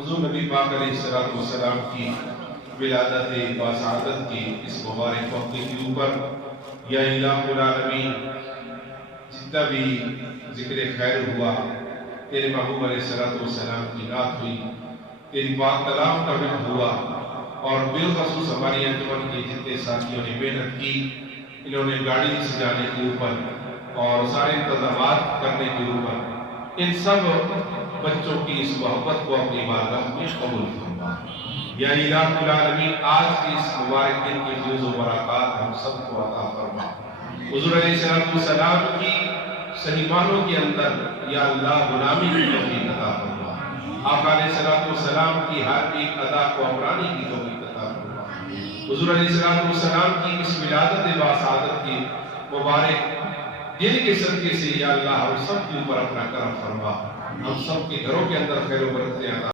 حضور نبی پاک علیہ السلام کی ولادت باسعادت کی اس مبارک وقت کے اوپر یا الہ العالمین جتنا بھی ذکر خیر ہوا، تیرے محبوب علیہ السلام کی رات ہوئی، تیری پاک کلام کا وقت ہوا، اور بالخصوص ہماری انجمن کے جتنے ساتھیوں نے محنت کی، انہوں نے گاڑی سجانے کے اوپر اور سارے انتظامات کرنے کے اوپر، ان سب بچوں کی اس محبت کو اپنی بارگاہ میں قبول فرما۔ یا الہ العالمین آج کی اس مبارک دن کی فیض و برکات ہم سب کو عطا فرما۔ حضور علیہ السلام کی صحیح معنوں کے اندر یا اللہ غلامی کی توفیق عطا فرما۔ آقا علیہ السلام کی ہر ایک ادا کو اپنانے کی توفیق عطا فرما۔ حضور علیہ السلام کی اس ولادت باسعادت کی مبارک دن کے صدقے سے یا اللہ ہم سب کے اوپر اپنا کرم فرما، ہم سب کے گھروں کے اندر خیر و برکتیں عطا